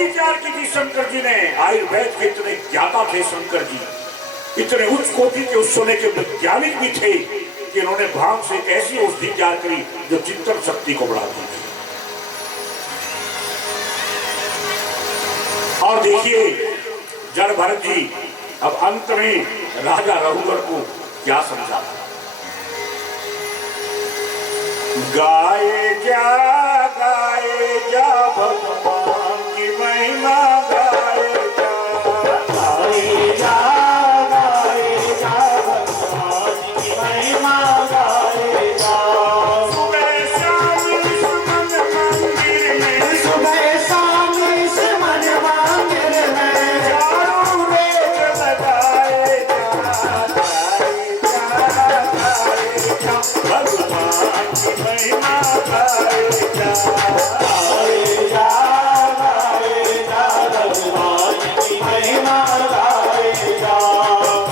औषधि तैयार की थी शंकर जी ने। आयुर्वेद के इतने ज्ञाता थे शंकर जी, इतने उच्च कोटि के उस समय के वैज्ञानिक भी थे कि इन्होंने भांग से एक ऐसी औषधि तैयार करी जो चिंतन शक्ति को बढ़ाती थी। और देखिए जड़ भरत जी अब अंत में राजा रघुवर को क्या समझाता, गाए जा भगवान की महिमा, गाए जा भगवान की महिमा, गाए जा। सुबह शाम इस मन मंदिर में, सुबह शाम इस मन मंदिर में, चारों वेद लगाए जा, भगवान की महिमा गाए जा, गाए जा भगवान की महिमा गाए जा।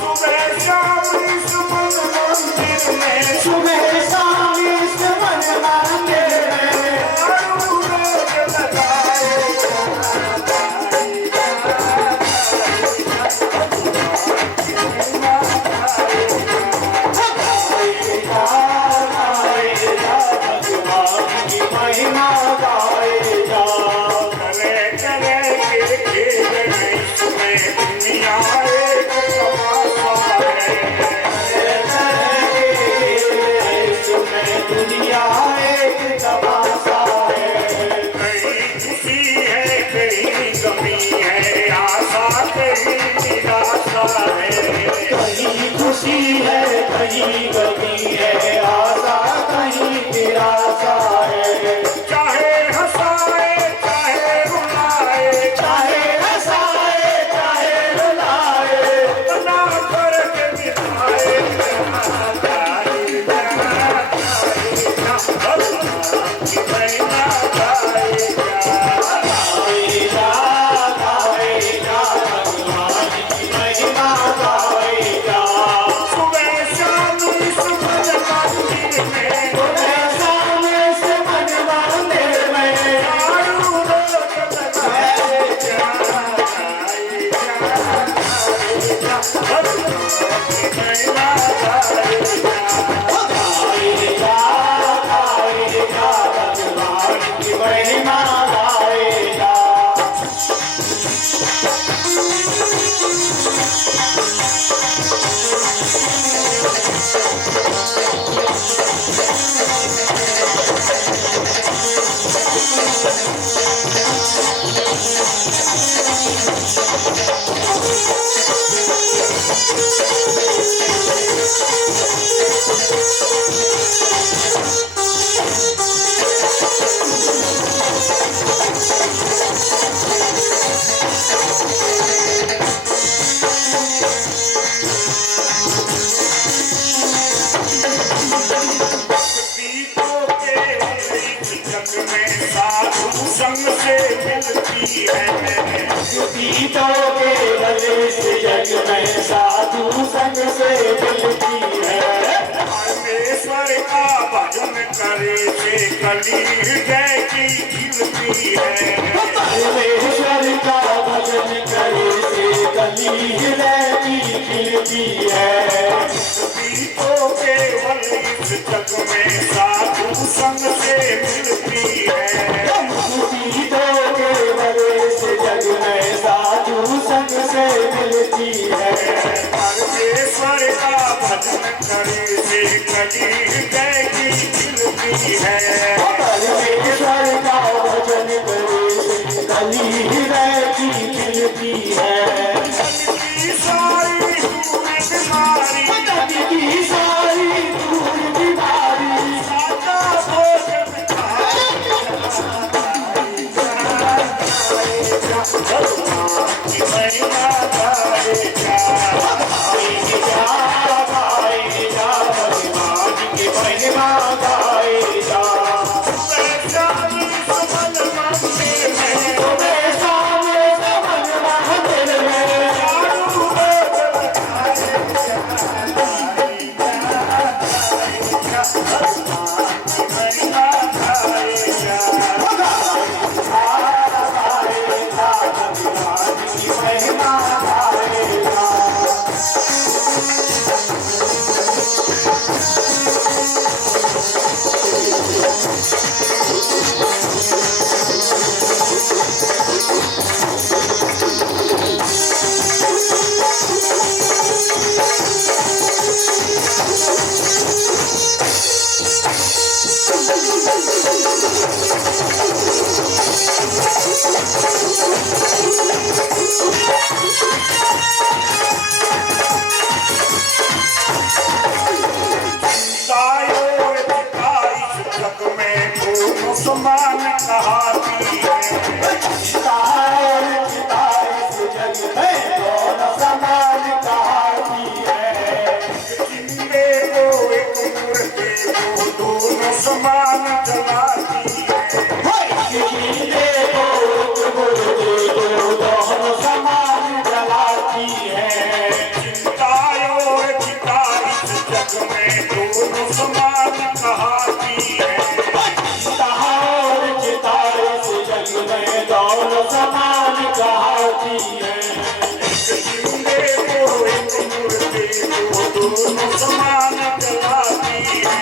सुबह शाम इस मन मंदिर में, सुबह शाम इस मन मंदिर में, चारों वेद लगाए जा, महिमा गाए जा। करे करे के खेल में इसमें दुनिया एक तमाशा है, करे करे के खेल इसमें दुनिया एक तमाशा है। कहीं खुशी है कहीं गमी है, आशा कहीं निराशा है, कहीं खुशी है कहीं गमी है, आशा कहीं निराशा है। चाहे हंसाए चाहे रुलाए, चाहे हंसाए चाहे रुलाए, बना करके मिठाए भगवान की महिमा गाए जा, गाए जा भगवान की महिमा गाए जा। सुबह शाम इस मन मंदिर में, सुबह शाम इस मन मंदिर में, चारों वेद लगाए जा, भगवान की महिमा गाए जा, गाए जा भगवान की महिमा गाए जा। संग से मिलती है, गीतों के गले से जग में साधु संग से मिलती है। परमेश्वर का भजन करे से कली हृदय की खिलती है, परमेश्वर का भजन करे से कली हृदय की खिलती है। गीतों के इस जग में साधु संग से मिलती है, जग में साधु संग से मिलती है। परमेश्वर का भजन करे से कली हृदय की खिलती है, परमेश्वर का भजन करे से कली हृदय की खिलती है। की सारी दूर बीमारी, की सारी दूर बीमारी, सादा भोजन भगवान की महिमा गाए जा, गाए जा भगवान की महिमा गाए जा। सुबह शाम इस मन मंदिर में, सुबह शाम इस मन मंदिर में, चारों वेद लगाए जा, भगवान की महिमा गाए जा, गाए जा में दोनों समान कहाती है। कहा और चितारे से जग में दोनों समान कहाती है। जिंदे को एक मुर्दे को दोनों समान जलाती है।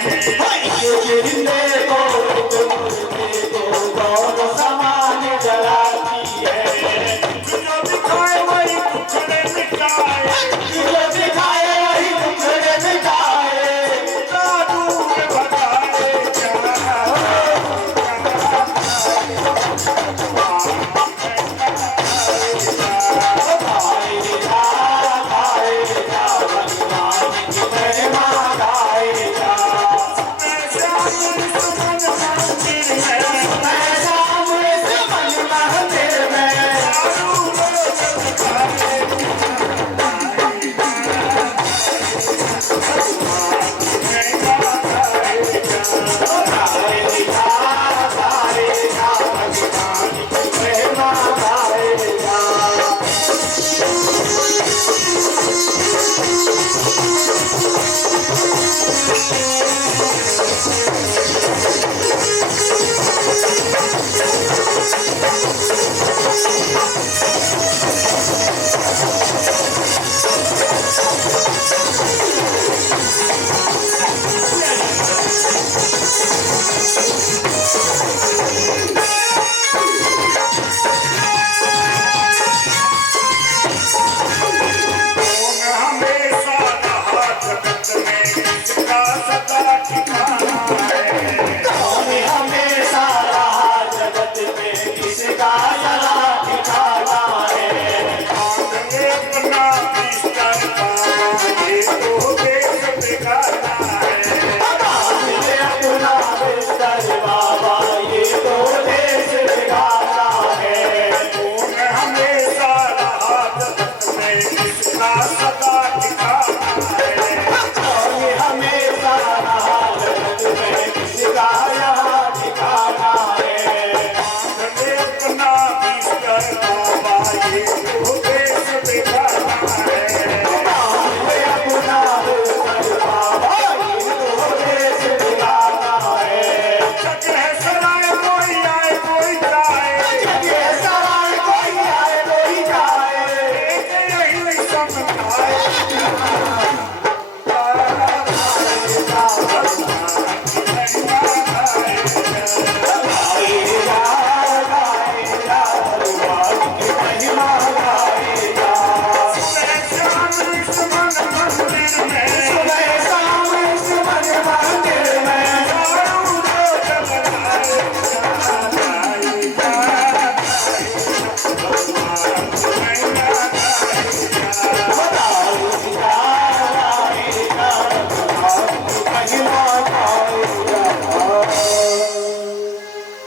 जिंदे को मुर्दे को दोनों समान जलाती है। जो दिखाए वही टुकड़े मिटाए, जो दिखाए वही टुकड़े मिटाए। दूर भगाए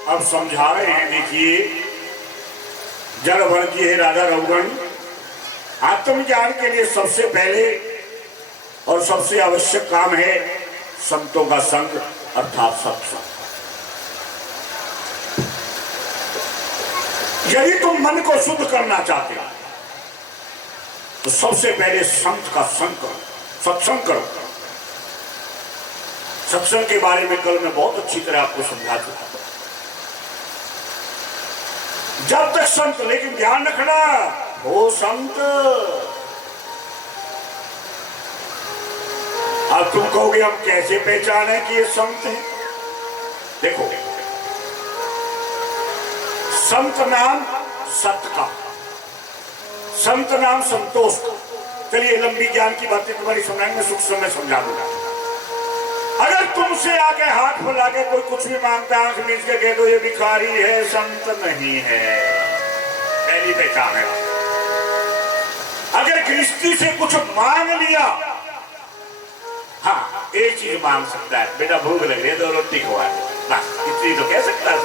अब समझा रहे हैं। देखिए, जड़ वर्गीय है राजा रघुगण। आत्मज्ञान के लिए सबसे पहले और सबसे आवश्यक काम है संतों का संग अर्थात सत्संग। यदि तुम मन को शुद्ध करना चाहते हो तो सबसे पहले संत का संग करो, सत्संग करो। सत्संग के बारे में कल मैं बहुत अच्छी तरह आपको समझा चुका। जब तक संत, लेकिन ध्यान रखना वो संत। अब तुम कहोगे हम कैसे पहचाने कि ये संत है? देखो, संत नाम सत्य का, संत नाम संतोष का। चलिए, लंबी ज्ञान की बातें तुम्हारी सुनाएंगे, मैं सुख समय समझा दूंगा। अगर तुमसे आगे हाथ फैला के कोई कुछ भी मांगता है, आंख मीच के कह दो ये भिखारी है, संत नहीं है, पहली पहचान है। अगर गृहस्थी से कुछ मांग लिया, हाँ एक चीज मांग सकता है, बेटा भूख लग रही है 2 रोटी खवा दो, बस इतनी तो कह सकता है।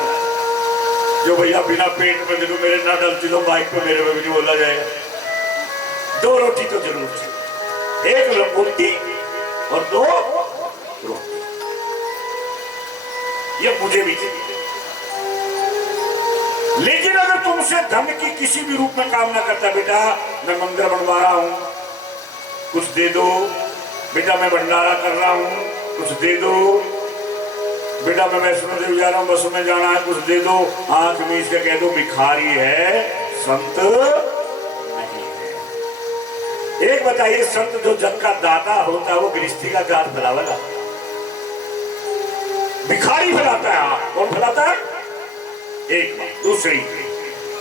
जो भैया बिना पेट में देखो मेरे ना डलती तो बाइक पे मेरे में भी नहीं बोला जाएगा। 2 रोटी तो जरूर चाहिए, 1 रोटी और 2 रोटी, ये मुझे भी चाहिए। लेकिन अगर तुमसे धन की किसी भी रूप में कामना करता, बेटा मैं मंदिर बनवा रहा हूं, कुछ दे दो, बेटा मैं भंडारा कर रहा हूं, कुछ दे दो। बेटा मैं वैष्णो देवी जा रहा हूं, बस में जाना है, कुछ दे दो। आंख मीच के कह दो भिखारी है, संत नहीं है। एक बताइए, संत जो जग का दाता होता है वो गृहस्थी का जात फैलावेगा? भिखारी फैलाता है। कौन फैलाता है? एक बात। दूसरी,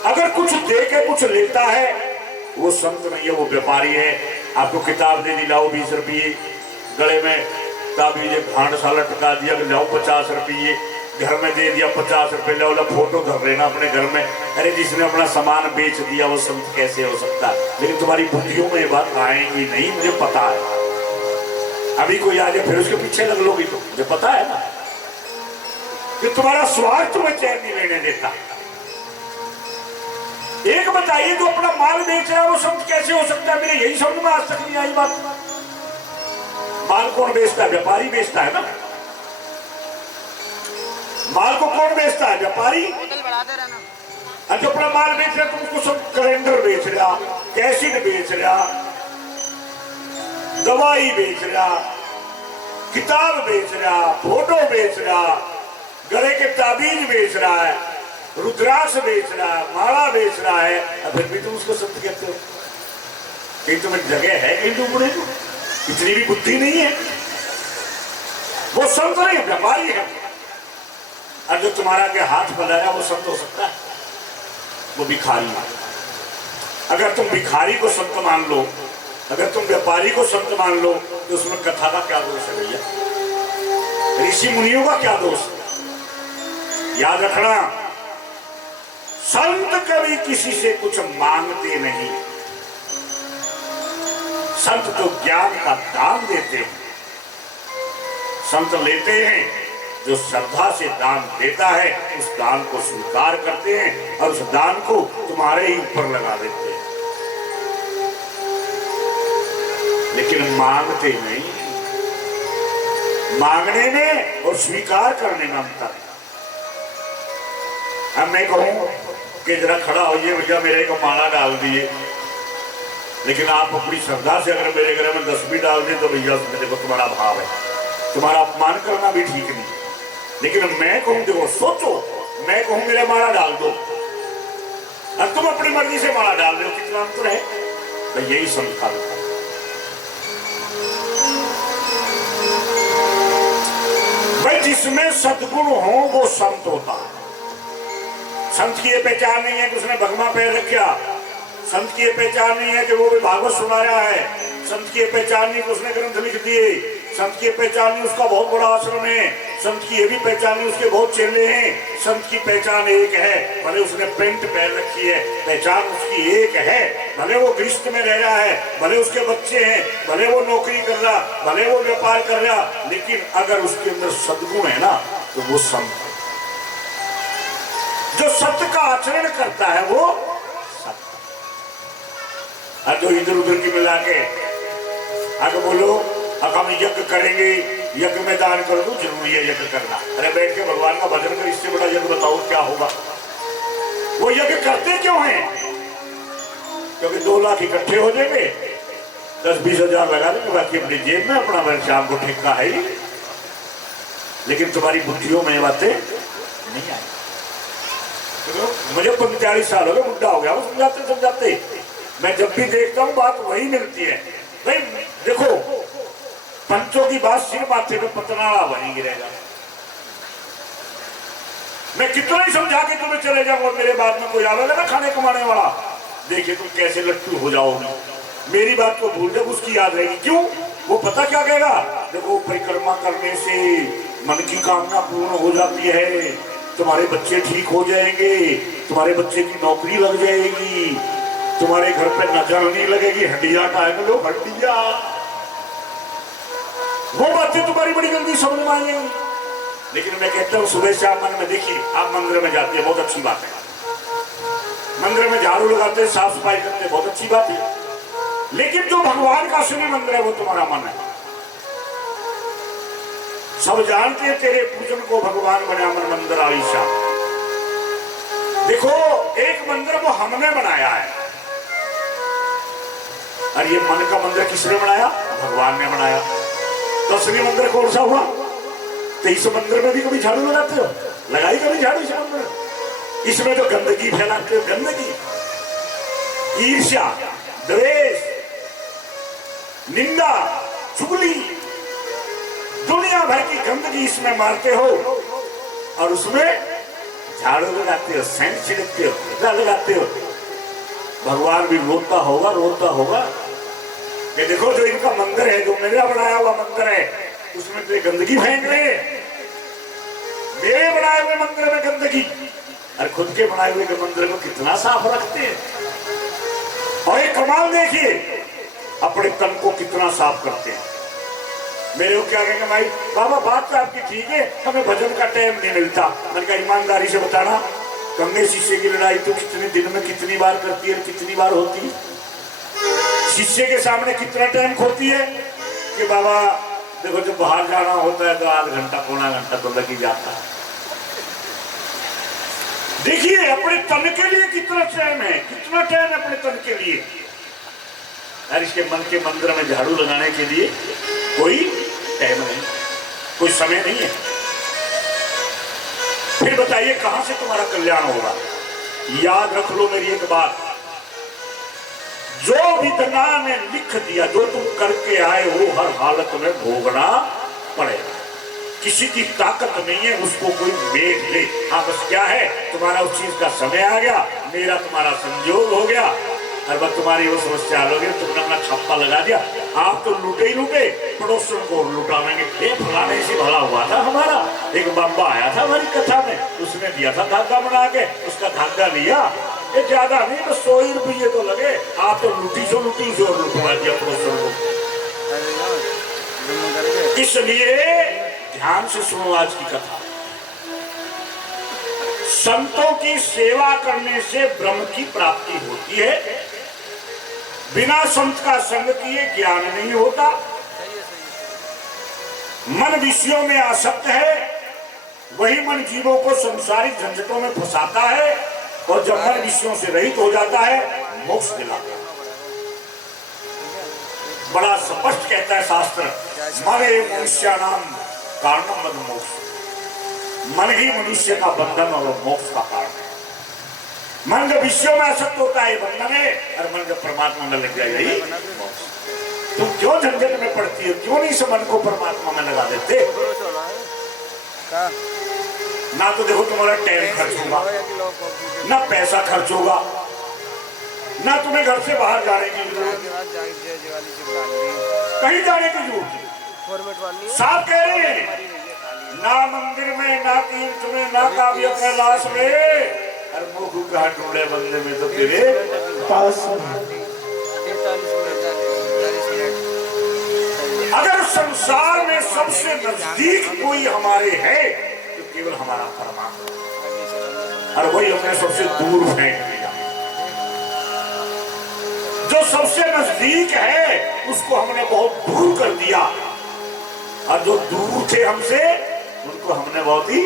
अगर कुछ दे के कुछ लेता है वो संत नहीं है, वो व्यापारी है। आपको किताब दे दी, लाओ 20 रुपये, गले में ताबीज भांड सा लटका दिया, लाओ 50 रुपये, घर में दे दिया 50 रुपये, लाओ फोटो धर लेना अपने घर में। अरे जिसने अपना सामान बेच दिया वो संत कैसे हो सकता है? लेकिन तुम्हारी बुद्धियों में ये बात आएगी नहीं, मुझे पता है। अभी कोई आ जाए फिर उसके पीछे लग लोगी तो मुझे पता है ना कि तुम्हारा स्वार्थ तुम्हें चैन नहीं लेने देता। एक बताइए, जो अपना माल बेच रहा है वो संत कैसे हो सकता है? मेरे यही समझ में आज तक नहीं आई बात। माल कौन बेचता है? व्यापारी बेचता है ना। माल को कौन बेचता है? व्यापारी। जो अपना माल बेच रहा है तुम उसको सब कैलेंडर बेच रहा, कैसेट बेच रहा, दवाई बेच रहा, किताब बेच रहा, फोटो बेच रहा, गले के ताबीज बेच रहा है, रुद्राक्ष बेच रहा है, माला बेच रहा है, फिर भी तुम उसको संत कहते हो? कहीं तुम्हें जगह है कहीं डूबने को? इतनी भी बुद्धि नहीं है। वो संत नहीं, व्यापारी है। और जो तुम्हारा के हाथ फैलाया वो संत हो सकता है? वो भिखारी है। अगर तुम भिखारी को संत मान लो, अगर तुम व्यापारी को संत मान लो, तो उसमें कथा का क्या दोष है भैया? ऋषि मुनियों का क्या दोष है? याद रखना, संत कभी किसी से कुछ मांगते नहीं। संत तो ज्ञान का दान देते हैं। संत लेते हैं, जो श्रद्धा से दान देता है उस दान को स्वीकार करते हैं और उस दान को तुम्हारे ही ऊपर लगा देते हैं, लेकिन मांगते नहीं। मांगने में और स्वीकार करने में अंतर है। अब मैं कहूं कि जरा खड़ा होइए भैया, मेरे को माला डाल दिए, लेकिन आप अपनी श्रद्धा से अगर मेरे घर में 10 भी डाल दें तो भैया मेरे को तुम्हारा भाव है, तुम्हारा अपमान करना भी ठीक नहीं। लेकिन मैं कहूं देखो सोचो, मैं कहूं मेरे माला डाल दो और तुम अपनी मर्जी से माला डाल दो, कितना अंतर है? तो यही संस्कार है। भाई जिसमें सद्गुण हो वो संत होता है। संत की ये पहचान नहीं है कि उसने भगवा पैर रखा, संत की ये पहचान नहीं है कि वो भी भागवत सुनाया है, संत की ये पहचान नहीं कि उसने ग्रंथ लिख दिए, संत की पहचान नहीं उसका बहुत बड़ा आश्रम है, संत की ये भी पहचान नहीं उसके बहुत चेले हैं। संत की पहचान एक है, भले उसने पेंट पहन रखी है, पहचान उसकी एक है। भले वो गृहस्थ में रह रहा है, भले उसके बच्चे हैं, भले वो नौकरी कर रहा, भले वो व्यापार कर रहा, लेकिन अगर उसके अंदर सद्गुण है ना तो वो संत है। जो सत्य का आचरण करता है वो सत्य। और जो इधर उधर की मिला के आगे बोलो हम यज्ञ करेंगे, यज्ञ में दान कर दो, जरूरी है यज्ञ करना। अरे बैठ के भगवान का भजन कर, इससे बड़ा यज्ञ बताओ क्या होगा? वो यज्ञ करते क्यों हैं? क्योंकि 2 लाख इकट्ठे हो जाएंगे, 10-20 हजार लगा देंगे, बाकी अपनी जेब में अपना शाम को ठेका है ही। लेकिन तुम्हारी बुद्धियों में बातें नहीं आई। मुझे 45 साल हो गए, बुढ़ा हो गया, वो समझाते समझाते मैं जब भी देखता हूँ बात वही मिलती है। भाई देखो, पंचों की बात सिर माथे पे पतनाड़ा वहीं गिरेगा। मैं कितना ही समझा के तुम्हें चले जाऊंगा, मेरे बाद में कोई आवेगा ना खाने कमाने वाला, देखिए तुम कैसे लट्टू हो जाओगे। मेरी बात को भूल जाओ, उसकी याद रहेगी। क्यों? वो पता क्या कहेगा, देखो परिक्रमा करने से मन की कामना पूर्ण हो जाती है, तुम्हारे बच्चे ठीक हो जाएंगे, तुम्हारे बच्चे की नौकरी लग जाएगी, तुम्हारे घर पे नजर नहीं लगेगी। हड्डियां का है लो, हड्डियां। वो बातें तुम्हारी बड़ी जल्दी समझ में आएंगी। लेकिन मैं कहता हूँ सुबह शाम मन में देखिए, आप मंदिर में जाते हैं, बहुत अच्छी बात है, मंदिर में झाड़ू लगाते हैं, साफ सफाई करते हैं, बहुत अच्छी बात है। लेकिन जो भगवान का असली मंदिर है वो तुम्हारा मन है। सब जानते हैं तेरे पूजन को भगवान बना मन मंदिर आलीशा। देखो एक मंदिर वो हमने बनाया है, और ये मन का मंदिर किसने बनाया? भगवान ने बनाया। तो असली मंदिर कौन सा हुआ? तो इस मंदिर में भी कभी झाड़ू लगाते हो? लगाई कभी झाड़ू इस मंदिर? इसमें तो गंदगी फैलाते हो, गंदगी, ईर्ष्या, द्वेष, निंदा, चुगली, दुनिया भर की गंदगी इसमें मारते हो और उसमें झाड़ू लगाते हो, सेंट छिड़कते हो, लगाते हो। भगवान भी रोता होगा कि देखो जो इनका मंदिर है, जो मेरा बनाया हुआ मंदिर है, उसमें तो गंदगी फेंक रहे हैं। मेरे बनाए हुए मंदिर में गंदगी, और खुद के बनाए हुए मंदिर को कितना साफ रखते हैं। और एक कमाल देखिए, अपने तन को कितना साफ करते हैं। मेरे को क्या कहेंगे, भाई बाबा बात तो आपकी ठीक है, हमें भजन का टाइम नहीं मिलता। मैंने कहा ईमानदारी से बताना, कंगे शीशे की लड़ाई तो कितने दिन में कितनी बार करती है, कितनी बार होती है? शीशे के सामने कितना टाइम खोती है कि बाबा देखो जब बाहर जाना होता है तो आध घंटा पौना घंटा तो लग ही जाता है। देखिए अपने तन के लिए कितना टाइम है, कितना टाइम अपने तन के लिए। और इसके मन के मंदिर में झाड़ू लगाने के लिए कोई टाइम नहीं, कोई समय नहीं है। फिर बताइए कहां से तुम्हारा कल्याण होगा? याद रख लो मेरी एक बात, जो विधाना ने लिख दिया, जो तुम करके आए वो हर हालत में भोगना पड़ेगा। किसी की ताकत नहीं है उसको कोई बेच ले। हाँ बस क्या है, तुम्हारा उस चीज का समय आ गया, मेरा तुम्हारा संयोग हो गया, और बस तुम्हारी वो समस्या हल हो गई, तुमने अपना छप्पा लगा दिया। आप तो लूटे ही लूटे, पड़ोसन को लुटावेंगे। ये फलाने से भला हुआ था हमारा, एक बाबा आया था हमारी कथा में, उसने दिया था धागा बना के, उसका धागा लिया, ये ज्यादा नहीं बस 100 रुपये तो लगे। आप तो लुटी सो लुटवा दिया पड़ोसन को। इसलिए ध्यान से सुनो आज की कथा। संतों की सेवा करने से ब्रह्म की प्राप्ति होती है। बिना संत का संग किए ज्ञान नहीं होता। मन विषयों में आसक्त है, वही मन जीवों को संसारिक झंझटों में फंसाता है, और जब मन विषयों से रहित हो जाता है मोक्ष दिलाता है। बड़ा स्पष्ट कहता है शास्त्र, मरे मनुष्याणाम कारणम मद मोक्ष। मन ही मनुष्य का बंधन और मोक्ष का कारण है। मन जब विषयों में आसक्त होता है बंधन है, और मन जब परमात्मा में लग जाएगा यही मोक्ष। तुम क्यों झंझट में पड़ती हो? क्यों नहीं इस मन को परमात्मा में लगा देते? ना तो देखो तुम्हारा टाइम खर्च होगा, ना पैसा खर्च होगा, ना तुम्हें घर से बाहर जाने की जरूरत, कहीं जाने की जरूरत। साफ कह रहे हैं, ना मंदिर में, ना तीर्थ में, ना काव्य कैलाश में, और मुख कहा ढूंढे बंदे में तो तेरे पास। अगर संसार में सबसे नजदीक कोई हमारे है तो केवल हमारा परमात्मा, और वही हमने सबसे दूर फेंक दिया। जो सबसे नजदीक है उसको हमने बहुत दूर कर दिया, और जो दूर थे हमसे उनको हमने बहुत ही।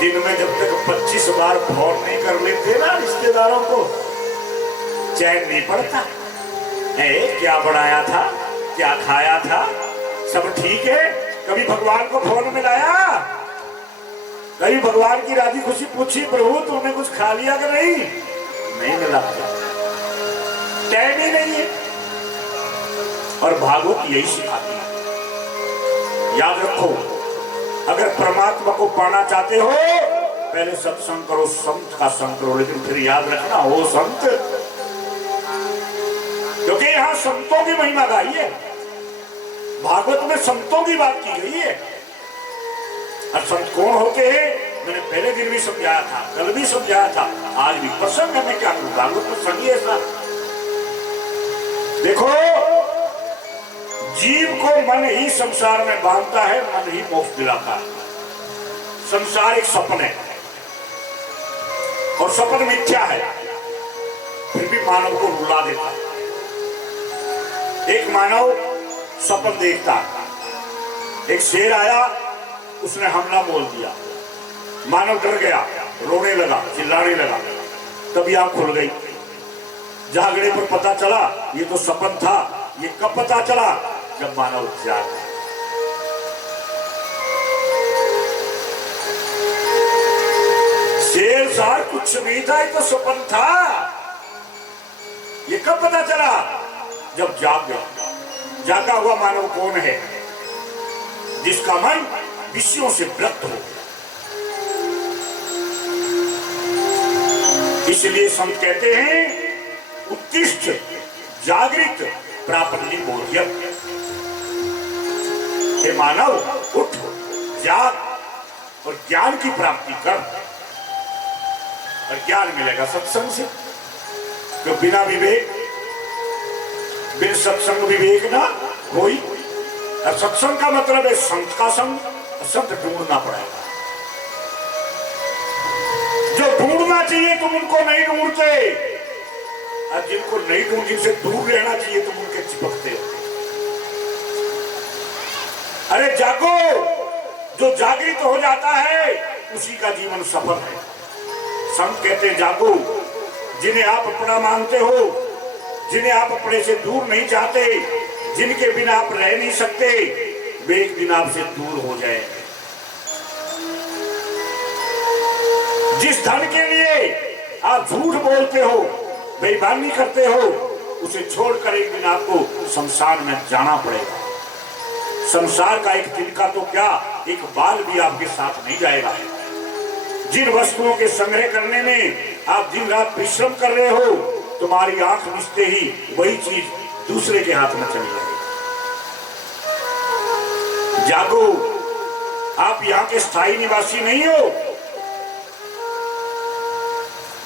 दिन में जब तक 25 बार फोन नहीं कर लेते ना रिश्तेदारों को, चैन नहीं पड़ता है। क्या बनाया था, क्या खाया था, सब ठीक है? कभी भगवान को फोन मिलाया? कभी भगवान की राजी खुशी पूछी, प्रभु तुमने कुछ खा लिया कि नहीं? नहीं मिला, टाइम ही नहीं है। और भागवत यही सिखाती है। याद रखो, अगर परमात्मा को पाना चाहते हो पहले सत्संग करो, संत का संग करो, लेकिन फिर याद रखना हो संत, क्योंकि यहां संतों की महिमा गाई है। भागवत में संतों की बात की गई है। और संत कौन होते हैं मैंने पहले दिन भी समझाया था, कल भी समझाया था, आज भी प्रसंग है। मैं क्या करूं, भागवत में संगी ऐसा। देखो, जीव को मन ही संसार में बांधता है, मन ही मोक्ष दिलाता है। संसार एक सपन है, और सपन मिथ्या है, फिर भी मानव को रुला देता है। एक मानव सपन देखता, एक शेर आया, उसने हमला बोल दिया, मानव डर गया, रोने लगा, चिल्लाने लगा, तभी आंख खुल गई। जागने पर पता चला ये तो सपन था। ये कब पता चला? जब मानव जागे। शेर सार कुछ नहीं था, ये तो स्वप्न था। ये कब पता चला? जब जाग गया। जागा हुआ मानव कौन है? जिसका मन विषयों से व्रत हो। इसलिए संत कहते हैं उत्तिष्ठ जागृत प्रापल्य बोध्यम। हे मानव, उठ, जाग और ज्ञान की प्राप्ति कर। और ज्ञान मिलेगा सत्संग से। तो बिना विवेक, बिन सत्संग विवेक ना होई। और सत्संग का मतलब है संत का संग। संत ढूंढना पड़ेगा। जो ढूंढना चाहिए तुम उनको नहीं ढूंढते, और जिनको नहीं ढूंढ, जिनसे दूर रहना चाहिए तुम उनके चिपकते हो। अरे जागो, जो जागृत हो जाता है उसी का जीवन सफल है। संत कहते हैं जागो, जिन्हें आप अपना मानते हो, जिन्हें आप अपने से दूर नहीं चाहते, जिनके बिना आप रह नहीं सकते, वे एक दिन आपसे दूर हो जाए। जिस धन के लिए आप झूठ बोलते हो, बेईमानी करते हो, उसे छोड़कर एक दिन आपको संसार में जाना पड़ेगा। संसार का एक दिन का तो क्या, एक बाल भी आपके साथ नहीं जाएगा। जिन वस्तुओं के संग्रह करने में आप दिन रात परिश्रम कर रहे हो, तुम्हारी आंख मिचते ही वही चीज दूसरे के हाथ में चली जाएगी। जागो, आप यहाँ के स्थायी निवासी नहीं हो।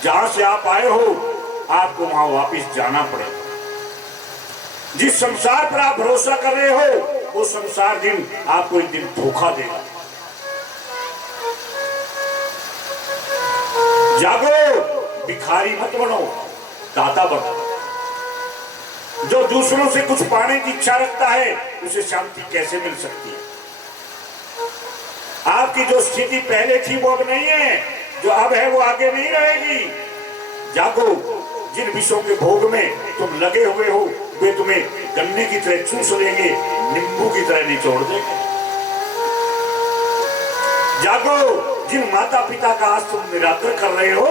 जहां से आप आए हो आपको वहां वापस जाना पड़ेगा। जिस संसार पर आप भरोसा कर रहे हो, वो संसार दिन आपको एक दिन धोखा देगा। जागो, भिखारी मत बनो, दाता बनो। जो दूसरों से कुछ पाने की इच्छा रखता है, उसे शांति कैसे मिल सकती है? आपकी जो स्थिति पहले थी वो अब नहीं है, जो अब है वो आगे नहीं रहेगी। जागो, जिन विषयों के भोग में तुम लगे हुए हो, वे तुम्हें गन्ने की तरह चूस लेंगे, नींबू की तरह निचोड़ देंगे। जागो, जिन माता पिता का आज तुम निरादर कर रहे हो,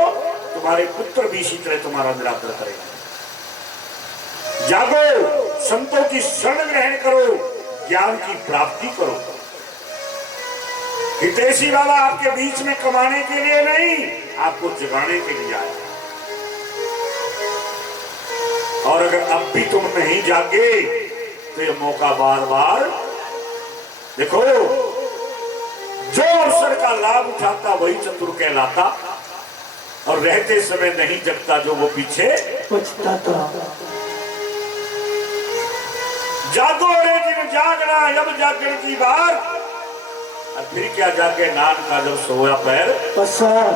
तुम्हारे पुत्र भी इसी तरह तुम्हारा निरादर करेंगे। जागो, संतों की शरण ग्रहण करो, ज्ञान की प्राप्ति करो। हितैषी बाबा आपके बीच में कमाने के लिए नहीं, आपको जगाने के लिए आए। और अगर अब भी तुम नहीं जागे तो ये मौका बार बार देखो। जो अवसर का लाभ उठाता वही चतुर कहलाता, और रहते समय नहीं जगता जो वो पीछे पछताता। जागो रे जिन जागना, अब जागरण की बार। और फिर क्या जाके नान का जब सोया पैर पसार।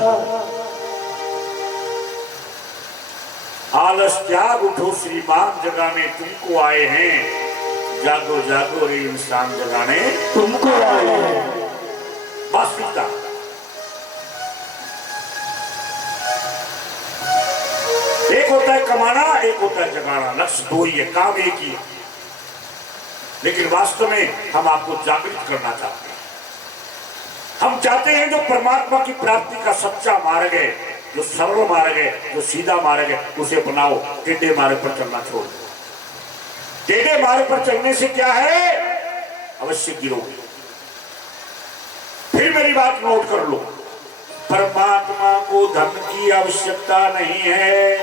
आलस त्याग उठो श्रीमान जगाने तुमको आए हैं। जागो जागो रे इंसान जगाने तुमको आए हैं। वास्तविकता एक होता है कमाना, एक होता है जगाना। लक्ष्य दो ही है, काम एक ही है। लेकिन वास्तव में हम आपको जागृत करना चाहते हैं। हम चाहते हैं जो परमात्मा की प्राप्ति का सच्चा मार्ग है, जो सरल मार्ग है, जो सीधा मार्ग है, उसे अपनाओ। टेढ़े मार्ग पर चलना छोड़ दो। टेढ़े मार्ग पर चलने से क्या है, अवश्य गिरोगे। फिर मेरी बात नोट कर लो, परमात्मा को धन की आवश्यकता नहीं है।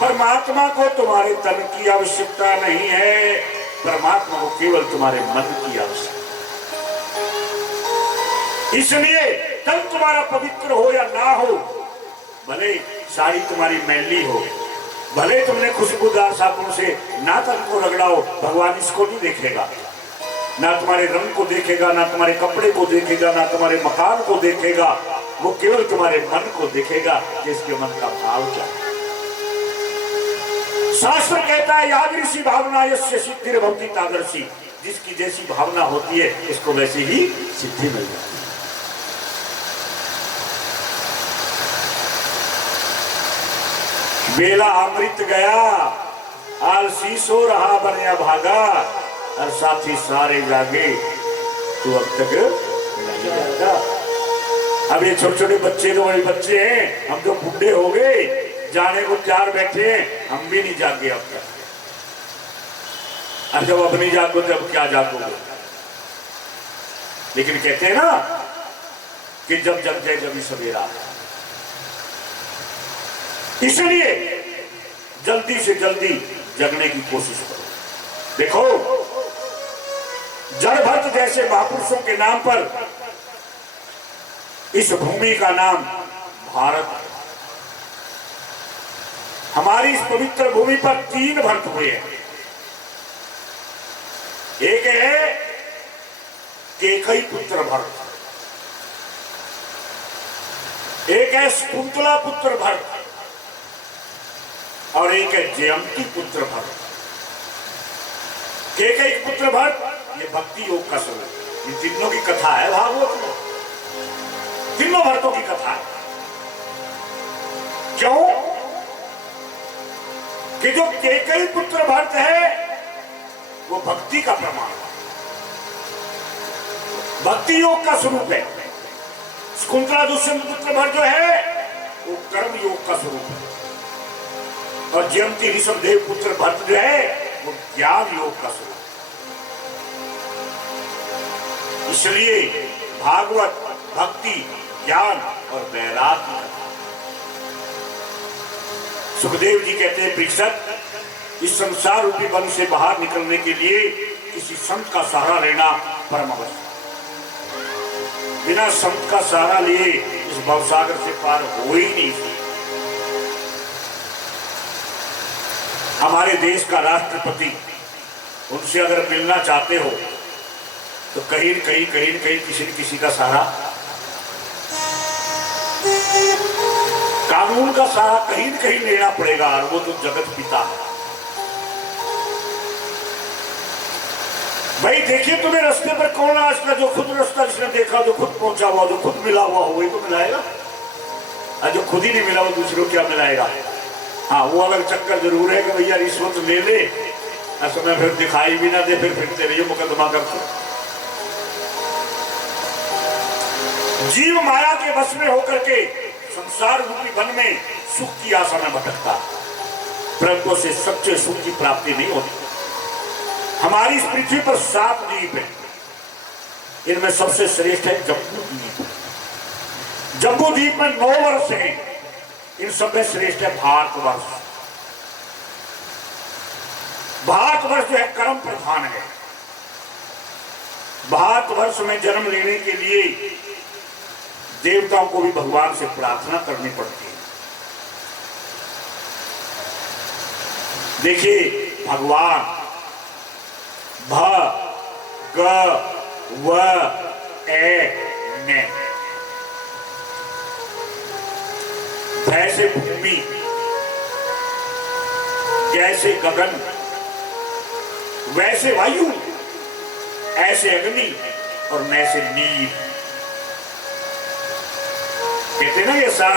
परमात्मा को तुम्हारे तन की आवश्यकता नहीं है। परमात्मा को केवल तुम्हारे मन की आवश्यकता। इसलिए तन तुम्हारा पवित्र हो या ना हो, भले साड़ी तुम्हारी मैली हो, भले तुमने खुशबूदार साबुन से ना तन को रगड़ाओ, भगवान इसको नहीं देखेगा। ना तुम्हारे रंग को देखेगा, ना तुम्हारे कपड़े को देखेगा, ना तुम्हारे मकान को देखेगा। वो केवल तुम्हारे मन को देखेगा कि इसके मन का भाव क्या है। शास्त्र कहता है यादृशी भावना यस्य सिद्धिर्भवति तादृशी। जिसकी जैसी भावना होती है इसको वैसी ही सिद्धि मिल जाती है। बेला अमृत गया आलसी सो रहा बनिया भागा और साथी सारे जागे, तू अब तक नहीं जागा। अब ये छोटे छोटे बच्चे तो बड़े बच्चे हैं, हम तो बूढ़े हो गए, जाने को तैयार बैठे हैं, हम भी नहीं जागे अब तक। अब जब अपनी जागो तो अब क्या जागोगे। लेकिन कहते हैं ना कि जब जग जाए जब ही सवेरा। इसलिए जल्दी से जल्दी जगने की कोशिश करो। देखो, जड़भरत जैसे महापुरुषों के नाम पर इस भूमि का नाम भारत है। हमारी इस पवित्र भूमि पर 3 भरत हुए हैं। एक है केकई पुत्र भरत, एक है शकुंतला पुत्र भरत, और एक है जयंती पुत्र भरत। केकई पुत्र भरत ये भक्ति योग का स्वरूप, इन तीनों की कथा है भागवत में, तीनों भरतों की कथा है। क्यों कि जो केकई पुत्र भरत है वो भक्ति का प्रमाण है, भक्ति योग का स्वरूप है। शकुंतला दुष्यंत पुत्र भरत जो है वो कर्म योग का स्वरूप है, और जयंती ऋषभदेव पुत्र भरत जो है वो ज्ञान योग का स्वरूप। इसलिए भागवत भक्ति, ज्ञान और वैराग्य की कथा। सुखदेव जी कहते हैं, परीक्षित, इस संसार रूपी वन से बाहर निकलने के लिए किसी संत का सहारा लेना परम आवश्यक। बिना संत का सहारा लिए इस भवसागर से पार हो ही नहीं सकते। हमारे देश का राष्ट्रपति, उनसे अगर मिलना चाहते हो तो कहीं न कहीं किसी न किसी का सहारा, कानून का सहारा कहीं न कहीं लेना पड़ेगा, और वो तो जगत पिता है। भाई देखिए, तुम्हें रास्ते पर कौन आजकल जो खुद रास्ता जिसने देखा, जो खुद पहुंचा हुआ, जो खुद मिला हुआ हो, वही तो मिलाएगा, और जो खुद ही नहीं मिला वो दूसरों को क्या मिलाएगा। हाँ, वो अलग चक्कर जरूर है कि भैया रिश्वत ले ले, ऐसा में फिर दिखाई भी ना दे, फिर फिरते रहिए मुकदमा करते। जीव माया के वश में होकर के संसार रूपी वन में सुख की आशा में भटकता, परंतु से सच्चे सुख की प्राप्ति नहीं होती। हमारी इस पृथ्वी पर 7 द्वीप है, इनमें सबसे श्रेष्ठ है जम्बू द्वीप। जम्बू द्वीप में 9 वर्ष हैं, इन सब में श्रेष्ठ है भारतवर्ष। भारतवर्ष जो है कर्म प्रधान है। भारतवर्ष में जन्म लेने के लिए देवताओं को भी भगवान से प्रार्थना करनी पड़ती है। देखिए, भगवान भ ग व ए न, वैसे भूमि, जैसे गगन, वैसे वायु, ऐसे अग्नि और वैसे नील। कहते ना ये सारा